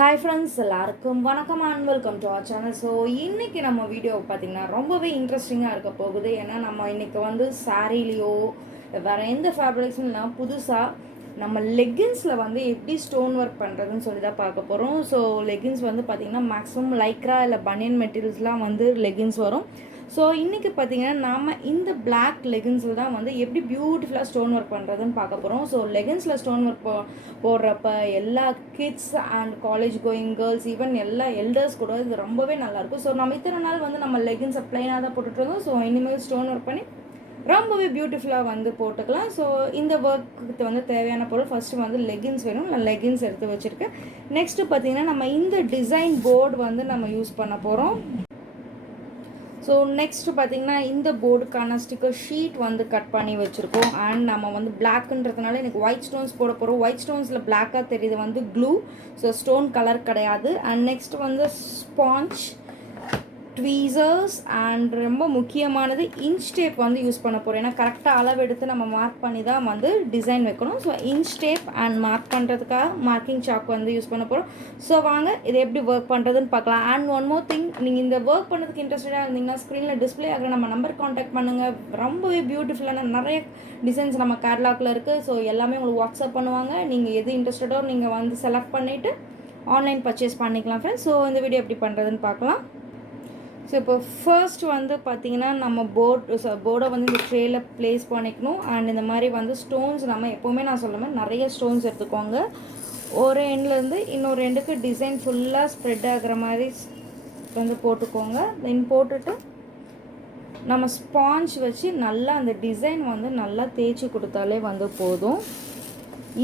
Hi friends, எல்லாருக்கும் வணக்கம் and welcome to our channel. So இன்றைக்கி நம்ம வீடியோ பார்த்திங்கன்னா ரொம்பவே இன்ட்ரெஸ்டிங்காக இருக்க போகுது. ஏன்னா நம்ம இன்றைக்கி வந்து சாரீலேயோ வேறு எந்த ஃபேப்ரிக்ஸும் இல்லாமல் புதுசாக நம்ம லெகின்ஸில் வந்து எப்படி ஸ்டோன் ஒர்க் பண்ணுறதுன்னு சொல்லி தான் பார்க்க போகிறோம். ஸோ லெகின்ஸ் வந்து பார்த்திங்கன்னா மேக்ஸிமம் லைக்ரா இல்லை பனியன் மெட்டீரியல்ஸ்லாம் வந்து லெகின்ஸ் வரும். ஸோ இன்றைக்கி பார்த்திங்கன்னா நாம் இந்த பிளாக் லெகின்ஸில் தான் வந்து எப்படி பியூட்டிஃபுல்லாக ஸ்டோன் ஒர்க் பண்ணுறதுன்னு பார்க்க போகிறோம். ஸோ லெகின்ஸில் ஸ்டோன் ஒர்க் போடுறப்ப எல்லா kids and college going girls even எல்லா எல்டர்ஸ் கூட இது ரொம்பவே நல்லாயிருக்கும். ஸோ நம்ம இத்தனை நாள் வந்து நம்ம லெகின்ஸை ப்ளைனாக தான் போட்டுட்டு இருந்தோம். ஸோ இனிமேல் ஸ்டோன் ஒர்க் பண்ணி ரொம்பவே பியூட்டிஃபுல்லாக வந்து போட்டுக்கலாம். ஸோ இந்த ஒர்க்கு வந்து தேவையான பொருள் ஃபஸ்ட்டு வந்து லெகின்ஸ் வேணும். நான் லெகின்ஸ் எடுத்து வச்சுருக்கேன். நெக்ஸ்ட்டு பார்த்திங்கன்னா நம்ம இந்த டிசைன் போர்டு வந்து நம்ம யூஸ் பண்ண போகிறோம். ஸோ நெக்ஸ்ட்டு பார்த்திங்கன்னா இந்த போர்டுக்கான ஸ்டிக்கர் ஷீட் வந்து கட் பண்ணி வச்சுருக்கோம். அண்ட் நம்ம வந்து பிளாக்குன்றதுனால எனக்கு ஒயிட் ஸ்டோன்ஸ் போட போகிறோம். ஒயிட் ஸ்டோன்ஸில் பிளாக்காக தெரியுது வந்து க்ளூ, ஸோ ஸ்டோன் கலர் கிடையாது. அண்ட் நெக்ஸ்ட் வந்து ஸ்பாஞ்ச், ட்வீசர்ஸ் அண்ட் ரொம்ப முக்கியமானது இன்ச் டேப் வந்து யூஸ் பண்ண போகிறோம். ஏன்னா கரெக்டாக அளவு எடுத்து நம்ம மார்க் பண்ணி தான் வந்து டிசைன் வைக்கணும். So inch tape and mark பண்ணுறதுக்காக மார்க்கிங் சாக் வந்து யூஸ் பண்ண போகிறோம். ஸோ வாங்க இதை எப்படி ஒர்க் பண்ணுறதுன்னு பார்க்கலாம். அண்ட் ஒன் மோர் திங், நீங்கள் இந்த ஒர்க் பண்ணுறதுக்கு இன்ட்ரெஸ்டடாக இருந்தீங்கன்னா ஸ்க்ரீனில் டிஸ்பிளே ஆகிற நம்ம நம்பர் காண்டாக்ட் பண்ணுங்கள். ரொம்பவே பியூட்டிஃபுல்லான நிறைய டிசைன்ஸ் நம்ம கேட்லாகில் இருக்குது. ஸோ எல்லாமே உங்களுக்கு வாட்ஸ்அப் பண்ணுவாங்க. நீங்கள் எது இன்ட்ரெஸ்டடோ நீங்கள் வந்து செலக்ட் பண்ணிவிட்டு ஆன்லைன் பர்ச்சேஸ் பண்ணிக்கலாம் ஃப்ரெண்ட்ஸ். ஸோ இந்த வீடியோ எப்படி பண்ணுறதுன்னு பார்க்கலாம். ஸோ இப்போ ஃபர்ஸ்ட் வந்து பார்த்திங்கன்னா நம்ம போர்டை வந்து இந்த ட்ரேயில் ப்ளேஸ் பண்ணிக்கணும். அண்ட் இந்த மாதிரி வந்து ஸ்டோன்ஸ் நம்ம எப்போவுமே நான் சொல்ல மாதிரி நிறைய ஸ்டோன்ஸ் எடுத்துக்கோங்க. ஒரு எண்ட்லேருந்து இன்னொரு எண்டுக்கு டிசைன் ஃபுல்லாக ஸ்ப்ரெட் ஆகிற மாதிரி வந்து போட்டுக்கோங்க. தென் போட்டுட்டு நம்ம ஸ்பாஞ்ச் வச்சு நல்லா அந்த டிசைன் வந்து நல்லா தேய்ச்சி கொடுத்தாலே வந்து போதும்.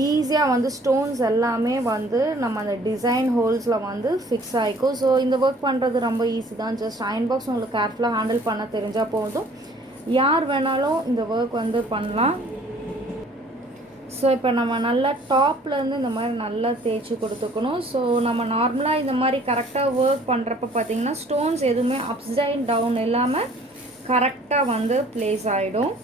ஈஸியாக வந்து ஸ்டோன்ஸ் எல்லாமே வந்து நம்ம அந்த டிசைன் ஹோல்ஸில் வந்து ஃபிக்ஸ் ஆகிக்கும். ஸோ இந்த ஒர்க் பண்ணுறது ரொம்ப ஈஸி தான். ஜஸ்ட் அயன் பாக்ஸ் உங்களுக்கு கேர்ஃபுல்லாக ஹேண்டில் பண்ண தெரிஞ்சால் போதும். யார் வேணாலும் இந்த ஒர்க் வந்து பண்ணலாம். ஸோ இப்போ நம்ம நல்லா டாப்லேருந்து இந்த மாதிரி நல்லா தேய்ச்சி கொடுத்துக்கணும். ஸோ நம்ம நார்மலாக இந்த மாதிரி கரெக்டாக ஒர்க் பண்ணுறப்ப பார்த்திங்கன்னா ஸ்டோன்ஸ் எதுவுமே அப்ஸ் அண்ட் டவுன் இல்லாமல் கரெக்டாக வந்து ப்ளேஸ் ஆகிடும்.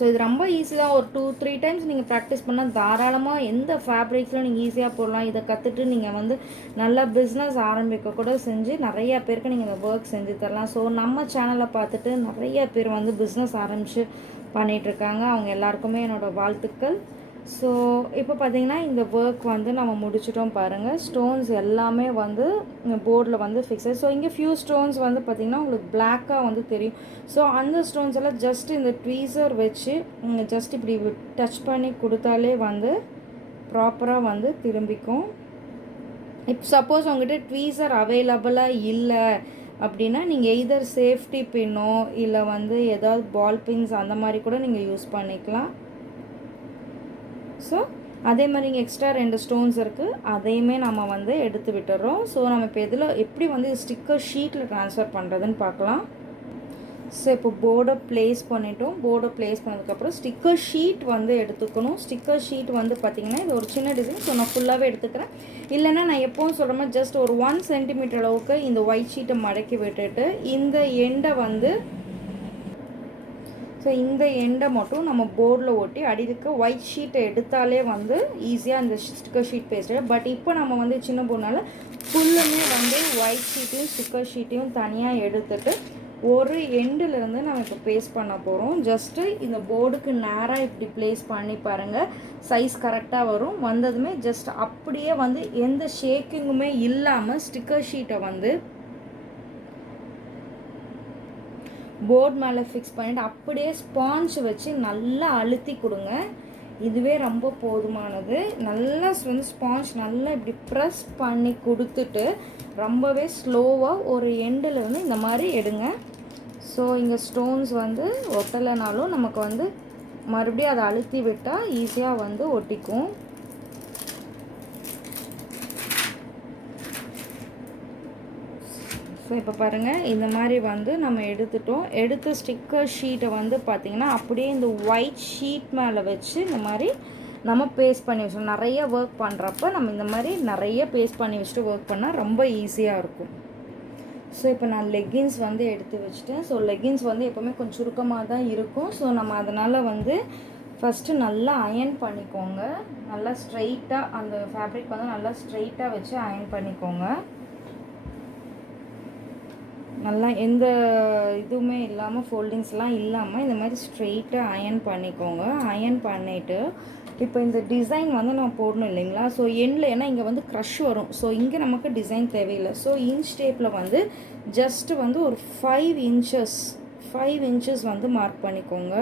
ஸோ இது ரொம்ப ஈஸி தான். ஒரு 2-3 டைம்ஸ் நீங்கள் ப்ராக்டிஸ் பண்ணால் தாராளமாக எந்த ஃபேப்ரிக்ஸில் நீங்கள் ஈஸியாக போடலாம். இதை கற்றுட்டு நீங்கள் வந்து நல்லா பிஸ்னஸ் ஆரம்பிக்க கூட செஞ்சு நிறையா பேருக்கு நீங்கள் இந்த ஒர்க் செஞ்சு தரலாம். ஸோ நம்ம சேனலை பார்த்துட்டு நிறைய பேர் வந்து பிஸ்னஸ் ஆரம்பித்து பண்ணிகிட்ருக்காங்க. அவங்க எல்லாருக்குமே என்னோடய வாழ்த்துக்கள். ஸோ இப்போ பார்த்திங்கன்னா இந்த ஒர்க் வந்து நம்ம முடிச்சிட்டோம் பாருங்கள். ஸ்டோன்ஸ் எல்லாமே வந்து போர்டில் வந்து ஃபிக்ஸ் ஆகி, ஸோ இங்கே ஃபியூ ஸ்டோன்ஸ் வந்து பார்த்திங்கன்னா உங்களுக்கு பிளாக்காக வந்து தெரியும். ஸோ அந்த ஸ்டோன்ஸ் எல்லாம் ஜஸ்ட் இந்த ட்வீசர் வச்சு ஜஸ்ட் இப்படி டச் பண்ணி கொடுத்தாலே வந்து ப்ராப்பராக வந்து திரும்பிக்கும். இப்போ சப்போஸ் உங்கள்கிட்ட ட்வீசர் அவைலபிளாக இல்லை அப்படின்னா நீங்கள் எய்தர் சேஃப்டி பின்னோ இல்லை வந்து ஏதாவது பால் பின்ஸ் அந்த மாதிரி கூட நீங்கள் யூஸ் பண்ணிக்கலாம். ஸோ அதே மாதிரி இங்கே எக்ஸ்ட்ரா 2 ஸ்டோன்ஸ் இருக்குது, அதையுமே நம்ம வந்து எடுத்து விட்டுறோம். ஸோ நம்ம இப்போ இதில் எப்படி வந்து ஸ்டிக்கர் ஷீட்டில் ட்ரான்ஸ்ஃபர் பண்ணுறதுன்னு பார்க்கலாம். ஸோ இப்போ போர்டை ப்ளேஸ் பண்ணிட்டோம். போர்டை ப்ளேஸ் பண்ணதுக்கப்புறம் ஸ்டிக்கர் ஷீட் வந்து எடுத்துக்கணும். ஸ்டிக்கர் ஷீட் வந்து பார்த்திங்கன்னா இது ஒரு சின்ன டிசைன். ஸோ நான் ஃபுல்லாகவே எடுத்துக்கிறேன். இல்லைன்னா நான் எப்போவும் சொல்கிற மாதிரி ஜஸ்ட் ஒரு 1 சென்டிமீட்டர் அளவுக்கு இந்த ஒயிட் ஷீட்டை மடக்கி விட்டுட்டு இந்த எண்டை வந்து இந்த எண்டை மட்டும் நம்ம போர்டில் ஒட்டி அடிக்க ஒயிட் ஷீட்டை எடுத்தாலே வந்து ஈஸியாக அந்த ஸ்டிக்கர் ஷீட் பேஸ்ட்டு. பட் இப்போ நம்ம வந்து சின்ன போனால ஃபுல்லுமே வந்து ஒயிட் ஷீட்டையும் ஸ்டிக்கர் ஷீட்டையும் தனியாக எடுத்துட்டு ஒரு எண்டுலேருந்து நம்ம இப்போ பேஸ்ட் பண்ண போகிறோம். ஜஸ்ட்டு இந்த போர்டுக்கு நேராக இப்படி ப்ளேஸ் பண்ணி பாருங்கள். சைஸ் கரெக்டாக வரும். வந்ததுமே ஜஸ்ட் அப்படியே வந்து எந்த ஷேக்கிங்குமே இல்லாமல் ஸ்டிக்கர் ஷீட்டை வந்து போர்ட் மேலே ஃபிக்ஸ் பண்ணிவிட்டு அப்படியே ஸ்பாஞ்ச் வச்சு நல்லா அழுத்தி கொடுங்க. இதுவே ரொம்ப போதுமானது. நல்லா வந்து ஸ்பாஞ்ச் நல்லா இப்படி ப்ரெஸ் பண்ணி கொடுத்துட்டு ரொம்பவே ஸ்லோவாக ஒரு எண்டில் வந்து இந்த மாதிரி எடுங்க. ஸோ இங்கே ஸ்டோன்ஸ் வந்து ஒட்டலைனாலும் நமக்கு வந்து மறுபடியும் அதை அழுத்தி விட்டால் ஈஸியாக வந்து ஒட்டிக்கும். ஸோ இப்போ பாருங்கள் இந்த மாதிரி வந்து நம்ம எடுத்துட்டோம். எடுத்து ஸ்டிக்கர் ஷீட்டை வந்து பார்த்திங்கன்னா அப்படியே இந்த ஒயிட் ஷீட் மேலே வச்சு இந்த மாதிரி நம்ம பேஸ்ட் பண்ணி வச்சோம். நிறைய ஒர்க் பண்ணுறப்ப நம்ம இந்த மாதிரி நிறைய பேஸ்ட் பண்ணி வச்சுட்டு ஒர்க் பண்ணால் ரொம்ப ஈஸியாக இருக்கும். ஸோ இப்போ நான் லெகின்ஸ் வந்து எடுத்து வச்சுட்டேன். ஸோ லெகின்ஸ் வந்து எப்போவுமே கொஞ்சம் சுருக்கமாக தான் இருக்கும். ஸோ நம்ம அதனால் வந்து ஃபஸ்ட்டு நல்லா அயர்ன் பண்ணிக்கோங்க. நல்லா ஸ்ட்ரெயிட்டாக அந்த ஃபேப்ரிக் வந்து நல்லா ஸ்ட்ரெயிட்டாக வச்சு அயர்ன் பண்ணிக்கோங்க. நல்லா எந்த இதுவுமே இல்லாமல், ஃபோல்டிங்ஸ்லாம் இல்லாமல் இந்த மாதிரி ஸ்ட்ரெயிட்டாக அயர்ன் பண்ணிக்கோங்க. அயர்ன் பண்ணிவிட்டு இப்போ இந்த டிசைன் வந்து நம்ம போடணும் இல்லைங்களா? ஸோ எண்டில் ஏன்னா இங்கே வந்து க்ரஷ் வரும். ஸோ இங்கே நமக்கு டிசைன் தேவையில்லை. ஸோ இன்ச் டேப்பில் வந்து ஜஸ்ட்டு வந்து ஒரு 5 இன்ச்சஸ் வந்து மார்க் பண்ணிக்கோங்க.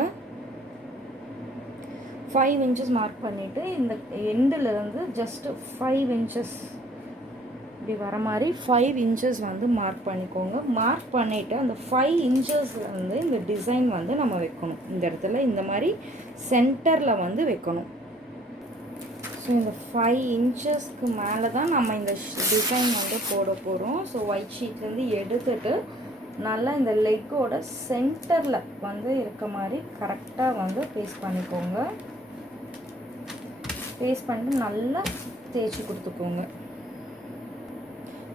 5 இன்ச்சஸ் மார்க் பண்ணிவிட்டு இந்த எண்டிலேருந்து ஜஸ்ட்டு 5 இன்ச்சஸ் இப்படி வர மாதிரி 5 இன்ச்சஸ் வந்து மார்க் பண்ணிக்கோங்க. மார்க் பண்ணிவிட்டு அந்த 5 இன்ச்சஸ்லேருந்து இந்த டிசைன் வந்து நம்ம வைக்கணும். இந்த இடத்துல இந்த மாதிரி சென்டரில் வந்து வைக்கணும். ஸோ இந்த 5 இன்ச்சஸ்க்கு மேலே தான் நம்ம இந்த டிசைன் வந்து போட போகிறோம். ஸோ ஒயிட் ஷீட்லேருந்து எடுத்துகிட்டு நல்லா இந்த லெக்கோட சென்டரில் வந்து இருக்க மாதிரி கரெக்டாக வந்து பேஸ்ட் பண்ணிக்கோங்க. பேஸ்ட் பண்ணிட்டு நல்லா தேய்ச்சி கொடுத்துக்கோங்க.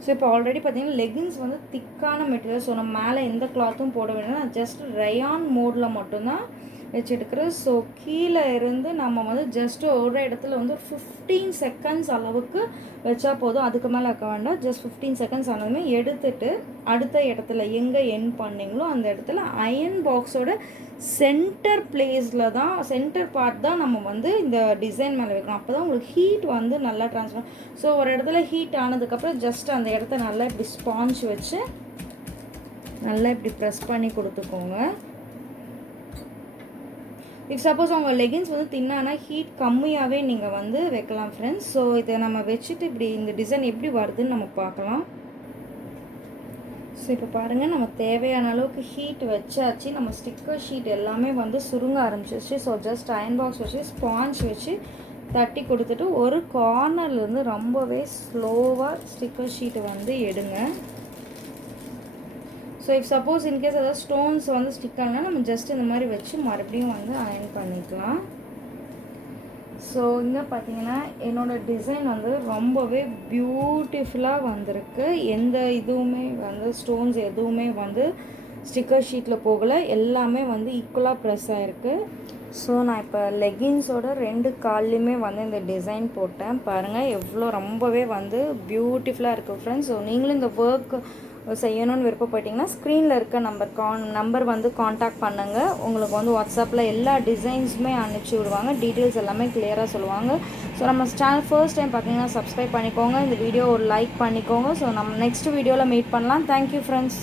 ஸோ இப்போ ஆல்ரெடி பார்த்தீங்கன்னா லெகின்ஸ் வந்து திக்கான மெட்டீரியல். ஸோ நம்ம மேலே எந்த கிளாத்தும் போட வேண்டாம். ஜஸ்ட் ரயான் மோடில் மட்டும்தான் வச்சுட்டுருக்குறோம். ஸோ கீழே இருந்து நம்ம வந்து ஜஸ்ட்டு ஒரு இடத்துல வந்து 15 செகண்ட்ஸ் அளவுக்கு வச்சா போதும். அதுக்கு மேலே வைக்க வேண்டாம். ஜஸ்ட் 15 செகண்ட்ஸ் ஆனதுமே எடுத்துட்டு அடுத்த இடத்துல எங்கே எண்ட் பண்ணிங்களோ அந்த இடத்துல அயர்ன் பாக்ஸோட சென்டர் பிளேஸில் தான், சென்டர் பார்ட் தான் நம்ம வந்து இந்த டிசைன் மேலே வைக்கணும். அப்போ தான் உங்களுக்கு ஹீட் வந்து நல்லா ட்ரான்ஸ்ஃபர். ஸோ ஒரு இடத்துல ஹீட் ஆனதுக்கப்புறம் ஜஸ்ட் அந்த இடத்த நல்லா இப்படி ஸ்பாஞ்ச் வச்சு நல்லா இப்படி ப்ரெஸ் பண்ணி கொடுத்துக்கோங்க. இஃப் சப்போஸ் உங்கள் லெகின்ஸ் வந்து தின்னானா ஹீட் கம்மியாகவே நீங்கள் வந்து வைக்கலாம் ஃப்ரெண்ட்ஸ். ஸோ இதை நம்ம வச்சுட்டு இப்படி இந்த டிசைன் எப்படி வருதுன்னு நம்ம பார்க்கலாம். ஸோ இப்போ பாருங்கள், நம்ம தேவையான அளவுக்கு ஹீட் வச்சாச்சு. நம்ம ஸ்டிக்கர் ஷீட் எல்லாமே வந்து சுருங்க ஆரம்பிச்சிச்சு. ஸோ ஜஸ்ட் அயர்ன் பாக்ஸ் வச்சு ஸ்பாஞ்ச் வச்சு தட்டி கொடுத்துட்டு ஒரு கார்னர்லேருந்து ரொம்பவே ஸ்லோவாக ஸ்டிக்கர் ஷீட்டை வந்து எடுங்க. ஸோ இஃப் சப்போஸ் இன்கேஸ் ஏதாவது ஸ்டோன்ஸ் வந்து ஸ்டிக் ஆனால் நம்ம ஜஸ்ட் இந்த மாதிரி வச்சு மறுபடியும் வந்து அயர்ன் பண்ணிக்கலாம். ஸோ இங்கே பார்த்தீங்கன்னா என்னோடய டிசைன் வந்து ரொம்பவே பியூட்டிஃபுல்லாக வந்திருக்கு. எந்த இதுவுமே வந்து ஸ்டோன்ஸ் எதுவுமே வந்து ஸ்டிக்கர் ஷீட்டில் போகலை. எல்லாமே வந்து ஈக்குவலாக ப்ரெஸ் ஆகிருக்கு. ஸோ நான் இப்போ லெகின்ஸோட 2 கால்லையுமே வந்து இந்த டிசைன் போட்டேன். பாருங்கள் எவ்வளோ ரொம்பவே வந்து பியூட்டிஃபுல்லாக இருக்குது ஃப்ரெண்ட்ஸ். ஸோ நீங்களும் இந்த ஒர்க் செய்யணும்னு விருப்பப்பட்டிங்கன்னா ஸ்க்ரீனில் இருக்க நம்பர் வந்து காண்டாக்ட் பண்ணுங்கள். உங்களுக்கு வந்து வாட்ஸ்அப்பில் எல்லா டிசைன்ஸுமே அனுப்பிச்சி விடுவாங்க. டீட்டெயில்ஸ் எல்லாமே கிளியராக சொல்லுவாங்க. ஸோ நம்ம சேனல் ஃபர்ஸ்ட் டைம் பார்த்தீங்கன்னா சப்ஸ்கிரைப் பண்ணிக்கோங்க. இந்த வீடியோ ஒரு லைக் பண்ணிக்கோங்க. ஸோ நம்ம நெக்ஸ்ட் வீடியோவில் மீட் பண்ணலாம். Thank you friends.